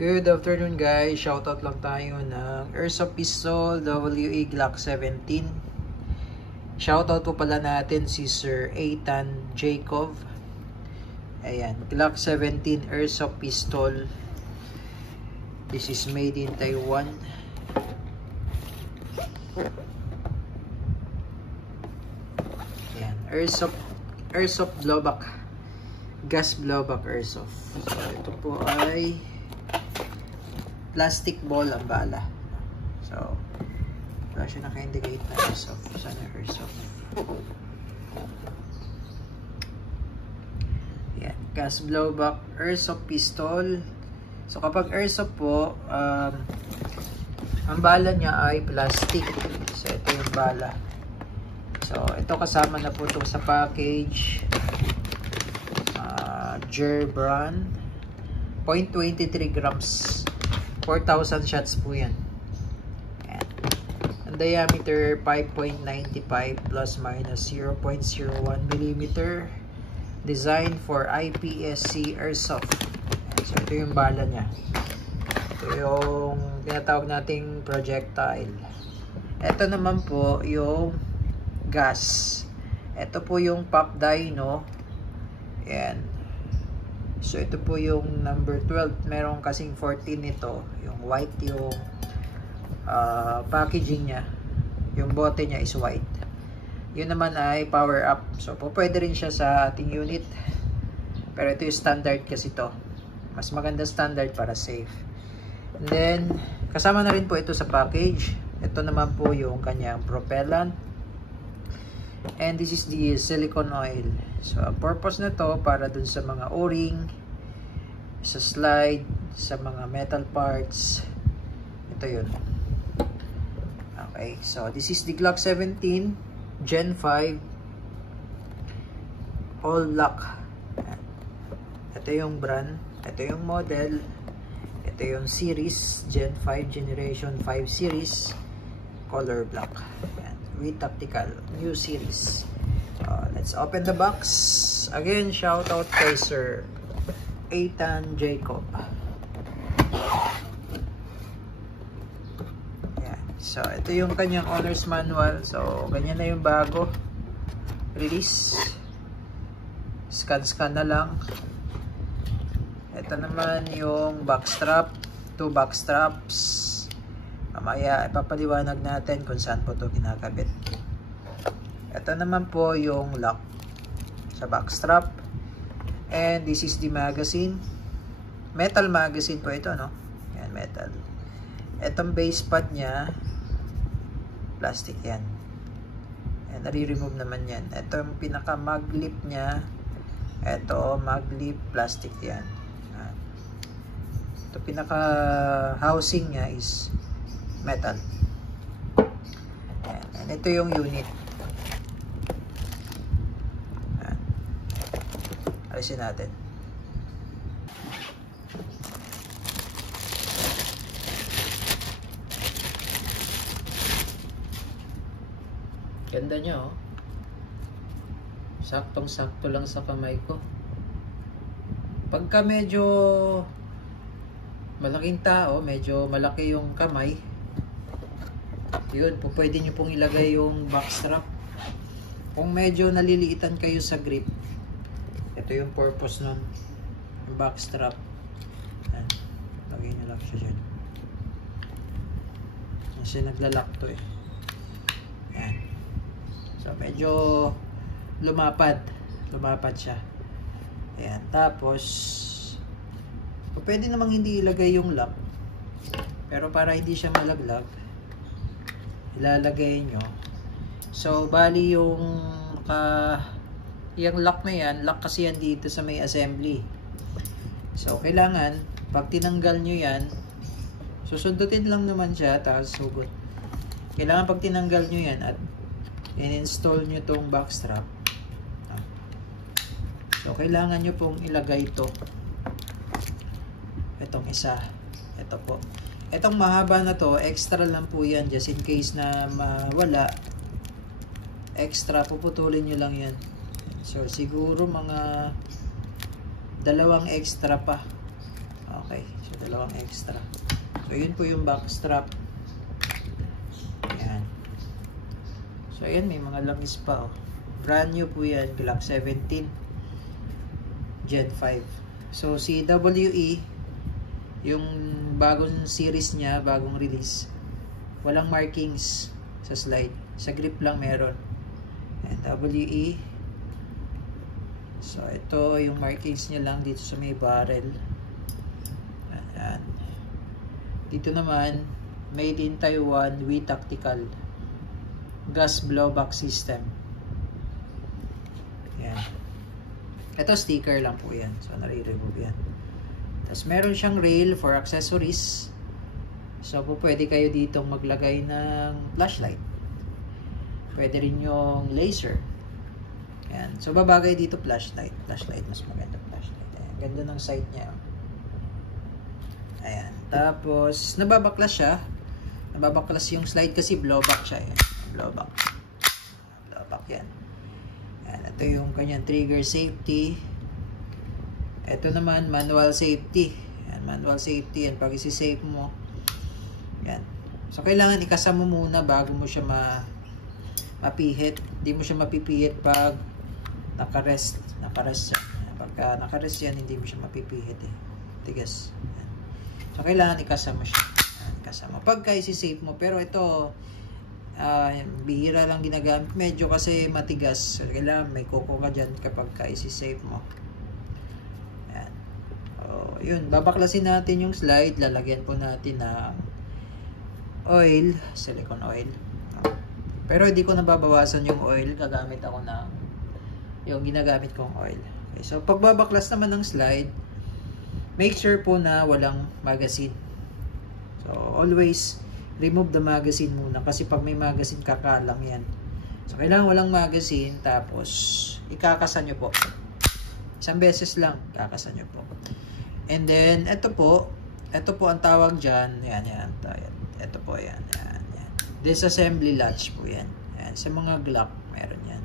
Good afternoon guys, shoutout lang tayo ng Airsoft Pistol WA Glock 17. Shoutout po pala natin si Sir Ethan Jacob. Ayan, Glock 17 Airsoft Pistol. This is made in Taiwan. Ayan, Airsoft blowback. Gas blowback Airsoft. So ito po ay plastic ball ang bala. So, wala siya naka-indicate na Airsoft. Sana Airsoft. Yan. Gas blowback Airsoft pistol. So, kapag Airsoft po, ang bala niya ay plastic. So, ito yung bala. So, ito kasama na po ito sa package. Gerbrand. 0.23 grams. 4,000 shots po yan. Ayan. Ang diameter 5.95 plus minus 0.01 mm. Designed for IPSC Airsoft. Ayan. So ito yung bala niya. Ito yung tinatawag nating projectile. Ito naman po yung gas. Ito po yung pop dyno. Ayan. So, ito po yung number 12. Meron kasing 14 nito. Yung white yung packaging niya. Yung bote niya is white. Yun naman ay power up. So, pwede rin siya sa ating unit. Pero ito yung standard kasi to. Mas maganda standard para safe. And then, kasama na rin po ito sa package. Ito naman po yung kanyang propellant. And this is the silicone oil. So, ang purpose na to para dun sa mga o-ring, sa slide, sa mga metal parts. Ito yun. Okay, so this is the Glock 17 Gen 5 All Lock. Ito yung brand. Ito yung model. Ito yung series. Gen 5 Generation 5 series. Color black. With tactical new series. Let's open the box. Again, shout out kay Sir Ethan Jacob. Ayan. So ito yung kanyang owner's manual. So ganyan na yung bago. Release. Scan na lang. Ito naman yung back strap. 2 back straps. Mamaya ipapaliwanag natin kung saan po ito kinakabit. Ito naman po yung lock sa backstrap. And this is the magazine. Metal magazine po ito, no? Yan, metal. Itong base pad niya, plastic yan. And nare-remove naman yan. Ito yung pinaka mag-lip niya. Ito, mag-lip, plastic yan. Ito pinaka housing niya is metal. Ayan. And ito yung unit. Ayan. Alisin natin. Ganda niya, oh. Saktong-sakto lang sa kamay ko. Pagka medyo malaking tao, medyo malaki yung kamay, yun, pwede nyo pong ilagay yung backstrap. Kung medyo naliliitan kayo sa grip, ito yung purpose nun, yung backstrap. Ayan, lagay nyo lang siya dyan. Kasi naglalak to eh. Ayan. So medyo lumapad siya. Ayan, tapos pwede namang hindi ilagay yung lock, pero para hindi siya malaglag, ilalagay nyo. So bali yung lock na yan, lock kasi yan dito sa may assembly. So kailangan pag tinanggal nyo yan, susundutin lang naman siya, tapos sugot. Kailangan pag tinanggal nyo yan at in-install nyo tong backstrap, so kailangan nyo pong ilagay ito. Itong isa. Ito po. Itong mahaba na to, extra lang po yan. Just in case na mawala, extra, puputulin nyo lang yan. So, siguro mga 2 extra pa. Okay. So, 2 kang extra. So yun po yung back strap. Ayan. So ayan, may mga langis pa, oh. Brand new po yan, Glock 17 Gen 5. So si WE, yung bagong series niya, bagong release, walang markings sa slide, sa grip lang meron. And WE, so ito yung markings niya lang dito sa may barrel. Ayan. Dito naman, made in Taiwan, WE Tactical gas blowback system. Ayan. Ito sticker lang po yan, so nare-remove yan. Tapos meron siyang rail for accessories. So po pwede kayo ditong maglagay ng flashlight. Pwede rin yung laser. Ayan. So babagay dito flashlight. Flashlight, mas maganda flashlight. Ayan. Ganda ng sight niya. Ayan. Tapos nababaklas siya. Nababaklas yung slide kasi blowback siya. Ayan. Blowback. Blowback yan. Ayan. Ito yung kanyang trigger safety. Ito naman manual safety. Ayan. Manual safety. Yan. Pag isi-save mo. Yan. So kailangan ikasama mo muna bago mo siya mapihit. Hindi mo siya mapipihit pag nakarest siya. Pagka nakarest yan, hindi mo siya mapipihit eh. Tigas. Yan. So kailangan ikasama siya. Yan, ikasama. Pagka isi-save mo, pero ito bihira lang ginagamit. Medyo kasi matigas. So kailangan may kuko ka dyan kapag isi-save mo. Yan. So yun, babaklasin natin yung slide. Lalagyan po natin ng oil, silicone oil. Pero hindi ko nababawasan yung oil, gagamit ako ng yung ginagamit kong oil. Okay, so pagbabaklas naman ng slide, make sure po na walang magazine. So always remove the magazine muna kasi pag may magazine kakalang yan. So kailangan walang magazine, tapos ikakasan nyo po. Isang beses lang, kakasan nyo po. And then ito po ang tawag dyan, yan. Ito po yan. Disassembly latch po yan. Yan. Sa mga Glock, meron yan.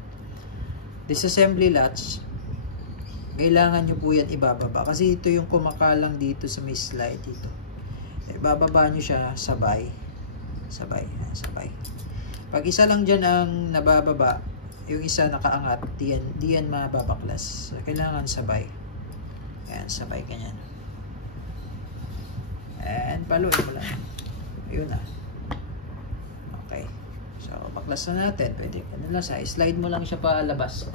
Disassembly latch, kailangan nyo po yan ibababa. Kasi ito yung kumakalang dito sa may slide dito. Ibababa nyo siya sabay. Yan, sabay. Pag isa lang dyan ang nabababa, yung isa nakaangat, di yan mababaklas. So, kailangan sabay. Yan, sabay ganyan. And paluin mo lang. Ayun na. Okay. So, baklas na natin. Pwede ano lang sa slide mo lang siya palabas.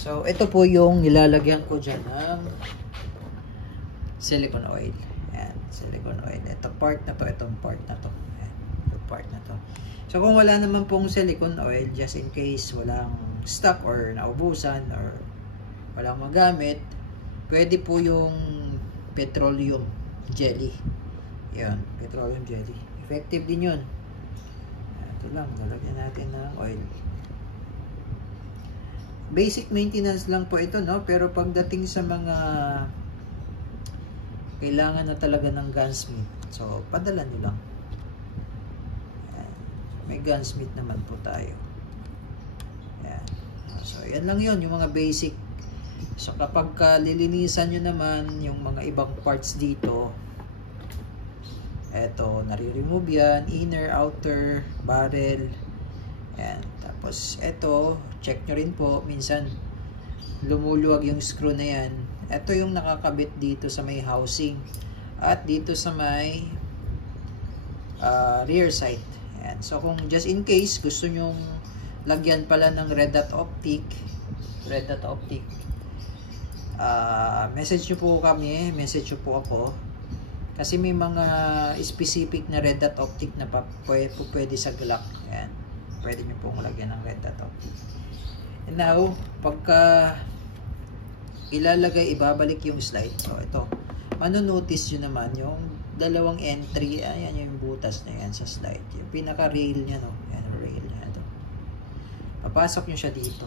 So, ito po yung nilalagyan ko dyan ng silicone oil. Ayan, silicone oil. Ito part na to. Itong part na to. Ayan, itong part na to. So, kung wala naman pong silicone oil, just in case walang stock or naubusan or walang magamit, pwede po yung petroleum jelly. Yan, petroleum jelly. Effective din yun. Ito lang, nalagyan natin ng oil. Basic maintenance lang po ito, no? Pero pagdating sa mga kailangan na talaga ng gunsmith, so padala nyo lang. Yan. May gunsmith naman po tayo. Yan. So yan lang yun, yung mga basic. So kapag lilinisan nyo naman yung mga ibang parts dito, eto, nare-remove yan, inner, outer, barrel, yan. Tapos eto, check nyo rin po, minsan lumuluwag yung screw na yan. Eto yung nakakabit dito sa may housing at dito sa may rear sight. Yan. So kung just in case gusto nyong lagyan pala ng red dot optic, message nyo po kami, message nyo po ako kasi may mga specific na red dot optic na pwede sa Glock. Ayan. Pwede nyo pong lagyan ng red dot optic. And now, pagka ilalagay, ibabalik yung slide. So ito, manonotice nyo naman yung dalawang entry. Ayan yung butas na yan sa slide. Yung pinaka rail nya, no? Ayan, rail nya ito. Papasok nyo siya dito.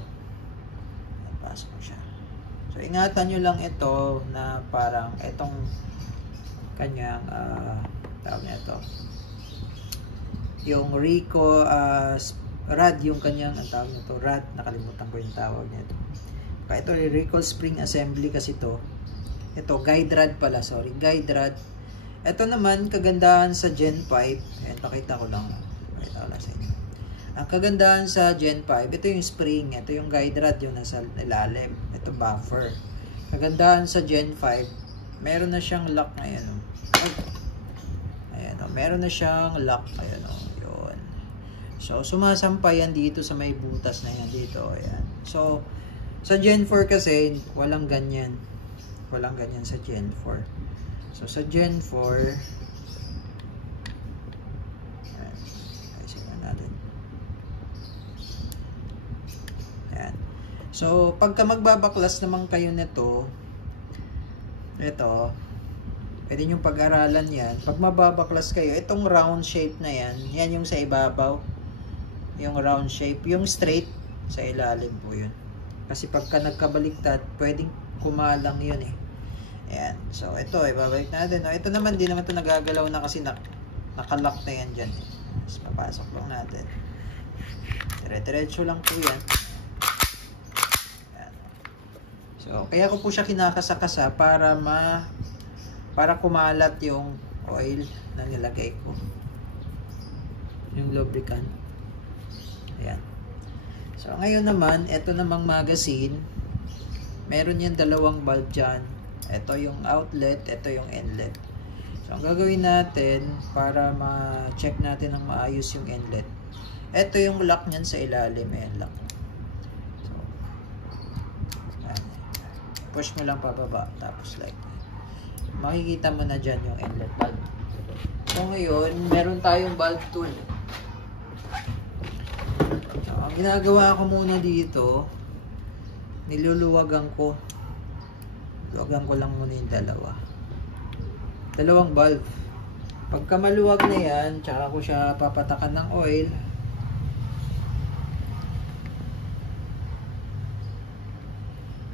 Papasok nyo siya. So, ingatan nyo lang ito na parang itong kanyang tawag na ito. Yung Rico rad, yung kanyang ang tawag na ito, rad, nakalimutan ko yung tawag na ito. Ito, recall spring assembly kasi to. Ito, guide rod pala, sorry. Guide rod. Ito naman, kagandahan sa Gen 5. Ayan, pakita ko lang. Pakita ko lang sa inyo. Ang kagandahan sa Gen 5, ito yung spring. Ito yung guide rod, yung nasa ilalim. Ito, buffer. Kagandahan sa Gen 5, meron na siyang lock ngayon. Ayan, meron na siyang lock. Ayan, yun. So, sumasampay yan dito sa may butas na yan dito. Ayan. So, sa Gen 4 kasi, walang ganyan. Walang ganyan sa Gen 4. So, sa Gen 4, ayan. Ayusin natin. Ayan. So, pagka magbabaklas naman kayo nito, ito, pwede nyo pag-aralan yan. Pag mababaklas kayo, itong round shape na yan, yan yung sa ibabaw. Yung round shape. Yung straight, sa ilalim po yun. Kasi pagka nagkabaliktad, pwedeng kumalang yun eh. Ayan. So, ito, ibabalik natin. No? Ito naman, di naman ito nagagalaw na kasi nakalock na yan dyan. Mas papasok lang natin. Dire-diretso lang po yan. Ayan. So, kaya ko po siya kinakasa-kasa para kumalat yung oil na nilagay ko. Yung lubricant. Ayan. So, ngayon naman, ito namang magazine. Meron yan dalawang bulb dyan. Ito yung outlet, ito yung inlet. So, ang gagawin natin para ma-check natin ng maayos yung inlet. Ito yung lock niyan sa ilalim. Ayan, lock. So, ayan. Push mo lang pababa. Tapos like that. Makikita mo na dyan yung inlet bulb. So, ngayon, meron tayong bulb tool. Ang ginagawa ko muna dito, niluluwagan ko. Luwagan ko lang muna yung dalawang bulb. Pagka maluwag na yan, tsaka ko siya papatakan ng oil.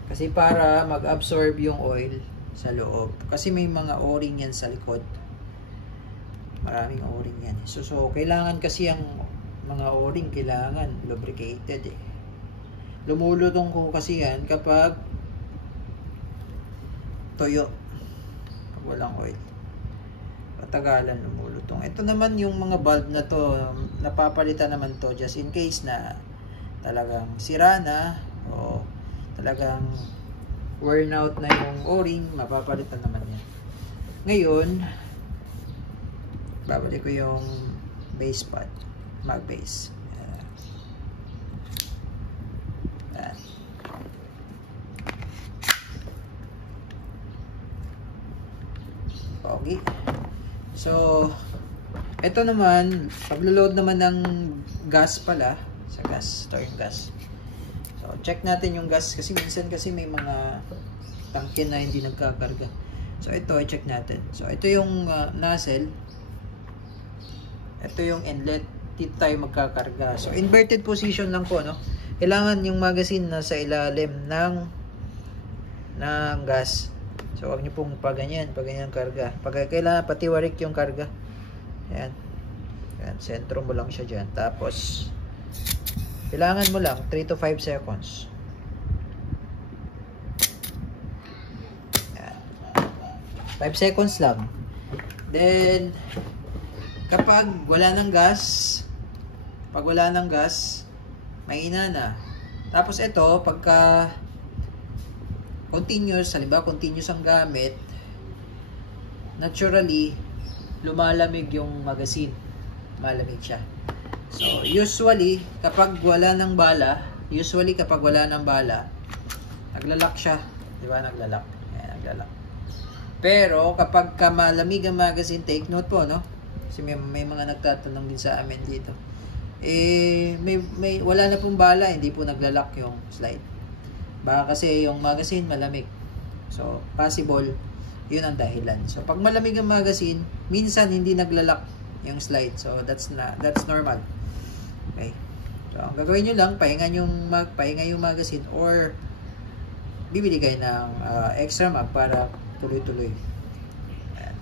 Kasi para mag-absorb yung oil sa loob. Kasi may mga o-ring yan sa likod. Maraming o-ring yan. So kailangan kasi ang mga o-ring kailangan lubricated eh. Lumulutong ko kasi yan kapag toyo. Pag walang oil. Patagalan lumulutong. Ito naman yung mga bulb na to, napapalitan naman to just in case na talagang sira na o talagang worn out na yung o-ring, mapapalitan naman yan. Ngayon, babalik ko yung base pad. Mag-base. Ayan. Okay. So, ito naman, paglo-load naman ng gas pala, sa gas, ito yung gas. So, check natin yung gas kasi minsan kasi may mga tangke na hindi nagkakarga. So, ito, i-check natin. So, ito yung nozzle. Ito yung inlet. Dito tayo magkakarga. So, inverted position lang po, no? Kailangan yung magazine na sa ilalim ng gas. So, huwag nyo pong paganyan karga. Pag kailangan patiwarik yung karga. Ayan. Ayan, sentro mo lang siya dyan. Tapos, kailangan mo lang 3 to 5 seconds. Ayan. 5 seconds lang. Then, kapag wala ng gas, mahina na. Tapos ito, pagka continuous, halimbawa continuous ang gamit, naturally, lumalamig yung magazine. Malamig siya. So, usually, kapag wala ng bala, naglalak siya. Di ba? Naglalak. Ayan, naglalak. Pero, kapag malamig ang magazine, take note po, no? Kasi may mga nagtatanong din sa amin dito. Wala na pong bala, hindi po naglalak yung slide. Baka kasi yung magazine malamig. So, possible, yun ang dahilan. So, pag malamig ang magazine, minsan hindi naglalak yung slide. So, that's normal. Okay. So, ang gagawin nyo lang, pahinga yung magazine or bibili kayo ng extra mag para tuloy-tuloy.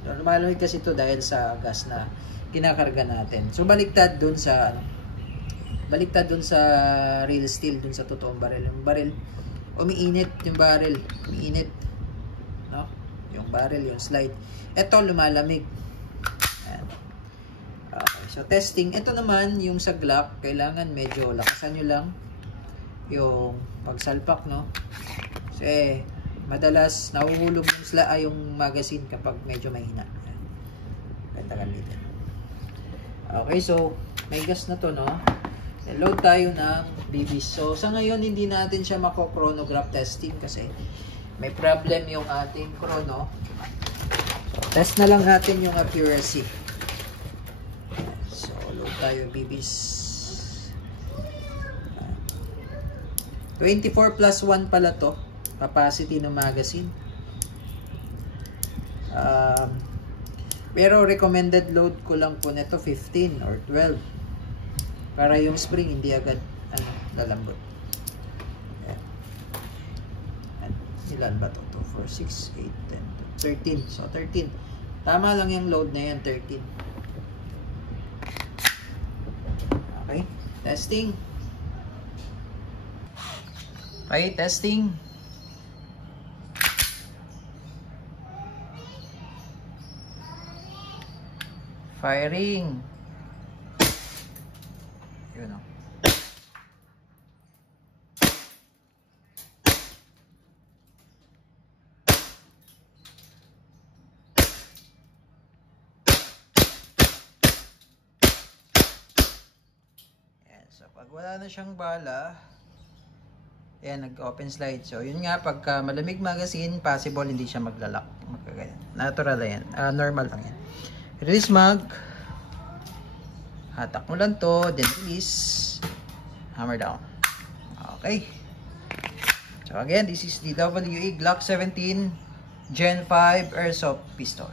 Lumalamig kasi ito dahil sa gas na kinakarga natin. So, baliktad dun sa real steel, dun sa totoong baril. Yung baril, umiinit yung barrel. Umiinit. No? Yung barrel, yung slide. Ito, lumalamig. Ayan. Okay, so testing. Ito naman, yung sa Glock, kailangan medyo lakasan nyo lang yung pagsalpak, no? Kasi, madalas, nahuhulog yung magazine kapag medyo mahina. Ganda gamitin. Okay, so, may gas na to, no? Load tayo ng BBs. So, sa ngayon, hindi natin siya mako-chronograph testing kasi may problem yung ating chrono. So, test na lang natin yung accuracy. So, load tayo BBs. 24 plus 1 pala to. Capacity ng magazine. Pero recommended load ko lang po nito 15 or 12. Para yung spring hindi agad lalambot. Ilan ba to? 2, 4, 6, 8, 10, 13. So 13. Tama lang yung load na yan, 13. Okay. Testing. Okay, testing. Firing. Yun o. So, pag wala na siyang bala, ayan, nag-open slide. So, yun nga, pagka malamig magazine, possible hindi siya maglalak. Natural yan. Normal lang yan. Release mag. Hatak mo lang to, then release. Hammer down. Okay. So, again, this is the WE Glock 17 Gen 5 Airsoft Pistol.